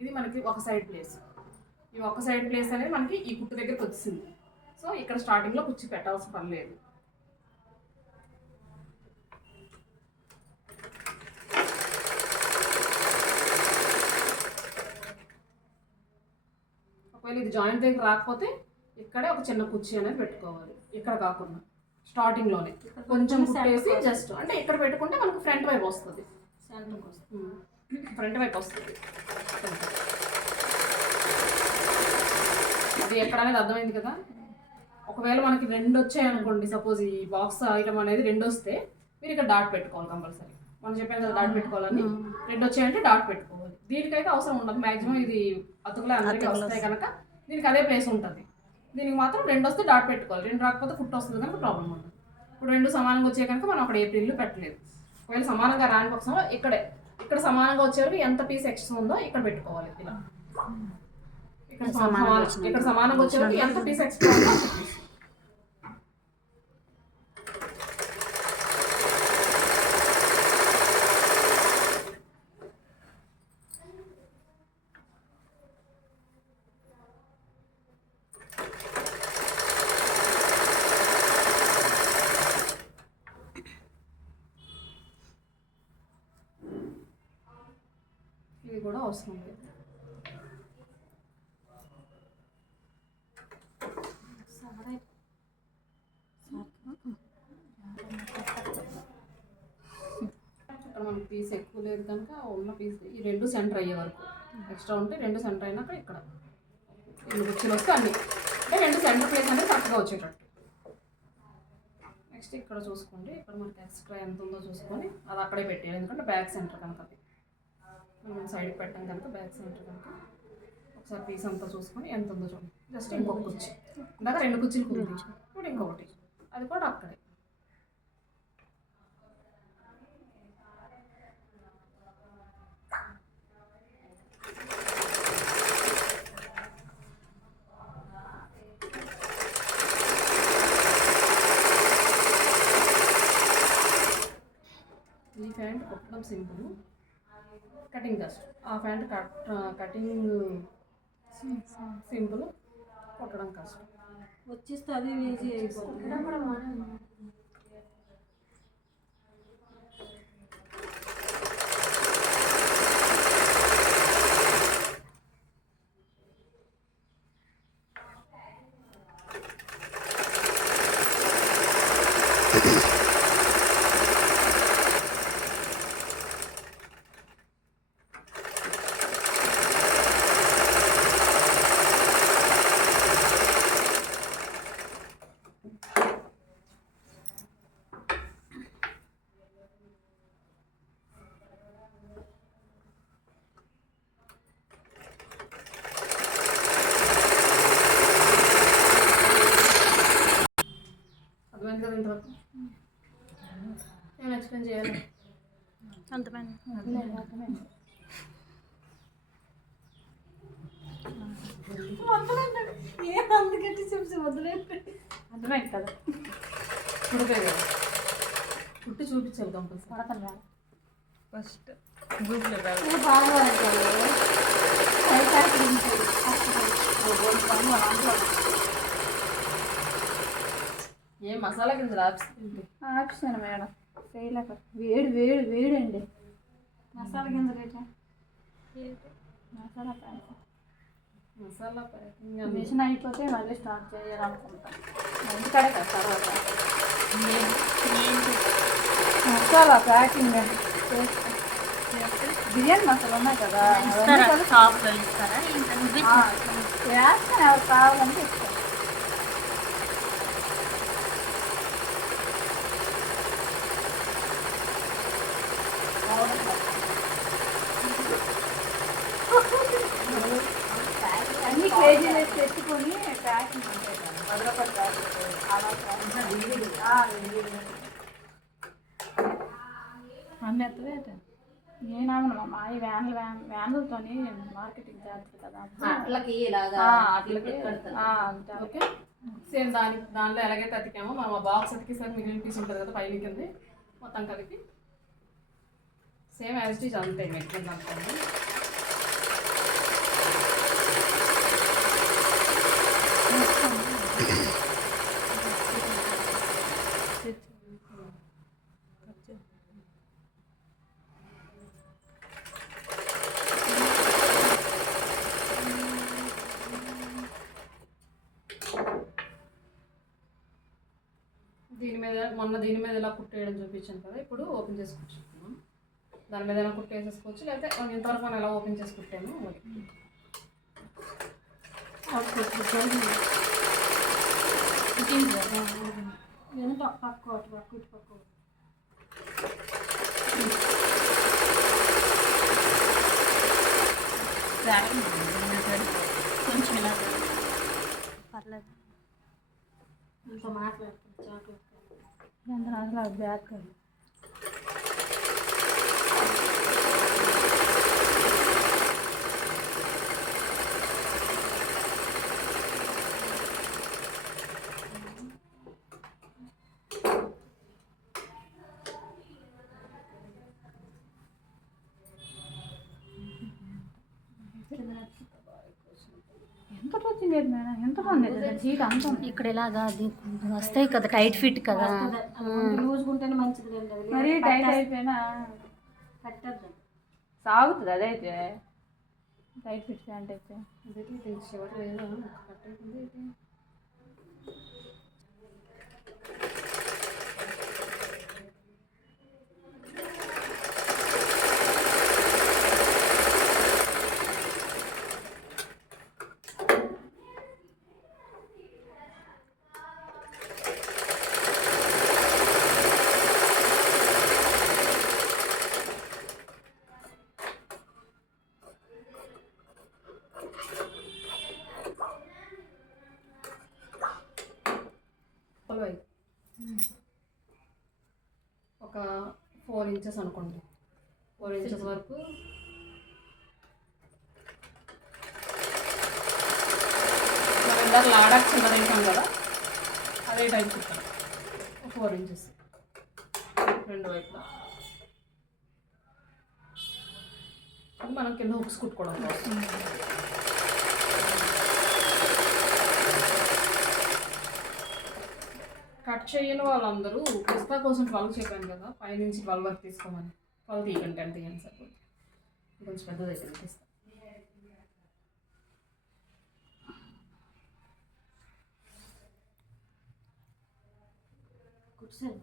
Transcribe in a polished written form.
ఇది మనకి ఒక సైడ్ ప్లేస్. ఈ ఒక సైడ్ ప్లేస్ అనేది మనకి ఈ కుట్టు దగ్గరికి వచ్చింది. సో ఇక్కడ స్టార్టింగ్లో కుర్చీ పెట్టాల్సిన పని లేదు. ఒకవేళ ఇది జాయింట్ దగ్గర రాకపోతే ఇక్కడే ఒక చిన్న కుర్చీ అనేది పెట్టుకోవాలి. ఇక్కడ కాకుండా స్టార్టింగ్లోనే కొంచెం కుట్టేసి జస్ట్ అంటే ఇక్కడ పెట్టుకుంటే మనకు ఫ్రంట్ వైపు వస్తుంది. ఫ్రంట్ వైపు వస్తుంది. అది ఎక్కడ అనేది అర్థమైంది కదా. ఒకవేళ మనకి 2 వచ్చాయి అనుకోండి, సపోజ్ ఈ బాక్స్ ఐటమ్ అనేది 2 వస్తే మీరు ఇక్కడ డాట్ పెట్టుకోవాలి కంపల్సరీ. మనం చెప్పాను కదా డాట్ పెట్టుకోవాలని. 2 వచ్చాయంటే డాట్ పెట్టుకోవాలి. దీనికైతే అవసరం ఉండదు మ్యాక్సిమం. ఇది అతుకులే అందరికీ వస్తాయి కనుక దీనికి అదే ప్లేస్ ఉంటుంది. దీనికి మాత్రం 2 వస్తే డాట్ పెట్టుకోవాలి. 2 రాకపోతే కుట్టు వస్తుంది కనుక ప్రాబ్లం ఉంటుంది. ఇప్పుడు 2 సమానంగా వచ్చాయి కనుక మనం అక్కడ ఏప్రిల్ పెట్టలేదు. ఒకవేళ సమానంగా రాని పక్షంలో ఇక్కడ సమానంగా వచ్చేవరకు ఎంత పీస్ ఎక్స్ట్రా ఉందో ఇక్కడ పెట్టుకోవాలి. ఇలా ఇక్కడ సమానంగా వచ్చేవరకు ఎంత పీస్ ఎక్స్ట్రా ఉందో ఇది కూడా అవసరం లేదు. ఇక్కడ మనకి పీస్ ఎక్కువ లేదు కనుక ఉన్న పీస్ ఈ 2 సెంటర్ అయ్యే వరకు ఎక్స్ట్రా ఉంటే 2 సెంటర్ అయినాక ఇక్కడ 2 కుర్చీలు వస్తే అన్ని అంటే 2 సెంటర్ ప్లేస్ అనేది కరెక్ట్గా వచ్చేటట్టు. నెక్స్ట్ ఇక్కడ చూసుకోండి. ఇక్కడ మనకి ఎక్స్ట్రా ఎంత ఉందో చూసుకొని అది అక్కడే పెట్టేయాలి. ఎందుకంటే బ్యాక్ సెంటర్ కనుక అది మనం సైడ్కి పెట్టాం కనుక బ్యాక్ సెంటర్ కనుక ఒకసారి పీస్ అంతా చూసుకొని ఎంత ఉందో చూడండి. జస్ట్ ఇంకొక కుర్చీ, ఇందాక 2 కుర్చీలు కుదించాం, ఇప్పుడు ఇంకొకటి అది కూడా అక్కడే. ఈ ప్యాంట్ కుట్టడం సింపుల్, కటింగ్ జస్ట్ ఆ ప్యాంట్ కటింగ్ సింపుల్, కుట్టడం కష్టం. వచ్చేస్తే అది ఈజీ అయిపోతుంది. నేను ఎక్స్ప్లెయిన్ చేయాలి అంతమంది అందుకట్టి చెప్పి వద్దులేండి. అర్థమైంది కదా. పుట్టి చూపించాలి కంపల్సరీ. పడతాను ఫస్ట్ గ్రూప్లో బాగా ఏ మసాలా కింద ఆపిస్తాను మేడం. చేయలేక వేడండి. మసాలా కింద రేటా మసాలా ప్యాకింగ్ మిషన్ అయిపోతే మళ్ళీ స్టార్ట్ చేయాలనుకుంటాను. ఎందుకడే కదా తర్వాత మసాలా ప్యాకింగ్ బిర్యానీ మసాలా ఉన్నాయి కదా వేస్తాను. ఎవరు కావాలంటే ఇస్తాను. అన్ని కేజీలు తెచ్చుకొని ప్యాకింగ్ ఉంటాయి కదా, 10 రూపాయలు ప్యాకింగ్ అన్నీ ఎత్తలేట. నేనమ్మా మా ఈ వ్యాన్లతో మార్కెటింగ్ చేస్తారు కదా అట్లకి ఓకే. సేమ్ దానిలో ఎలాగైతే అతికామో మనం ఆ బాక్స్ అతికిసారి మిగిలిన పీస్ ఉంటుంది కదా పైన కింద మొత్తం కలిపి సేమ్ యాజ్ ఇట్ ఈజ్ అంతే మెటీరియల్ అనుకోండి. మొన్న దీని మీద ఇలా కుట్టేయడం చూపించాను కదా, ఇప్పుడు ఓపెన్ చేసి కూర్చుంటున్నాం. దాని మీద ఎలా కుట్టేసేసుకోవచ్చు, లేకపోతే ఇంతవరకు మనం ఎలా ఓపెన్ చేసి కుట్టాము పక్క ఇటు పక్క కొంచెం ఇలా పర్లేదు ఇంకా మాట్లాడుతుంది చాక్లెట్ ఎంత అసలు బ్యాగ్ కాదు. ఎంత వచ్చింది మేడం, ఎంత బాగుంది సీట్ అంత ఇక్కడ ఇలాగా వస్తాయి కదా టైట్ ఫిట్ కదా లూజ్గా ఉంటేనే మంచిది. మరీ టైట్ అయిపోయినా కట్టద్దు సాగుతుంది అదైతే టైట్ ఫిట్ ప్యాంట్ అయితే. చివరి లేదా కట్ అవుతుంది. ఒక 4 ఇంచెస్ అనుకోండి, 4 ఇంచెస్ వరకు మనం ఇందాక లాడాక్ చిన్న తింటాం కదా, అదే టైప్ కుట్టాం. 4 ఇంచెస్ రెండు వైపులా మనం కింద హుక్స్ కుట్టుకోవడం కోసం. కట్ చేయని వాళ్ళందరూ పిస్తా కోసం 12 చెప్పాను కదా, పైనుంచి 12 వరకు తీసుకోమని. 12 తీయకండి, 10 తీయండి సరిపోతుంది. కొంచెం పెద్దది అయితే పిస్తా. కూర్చోండి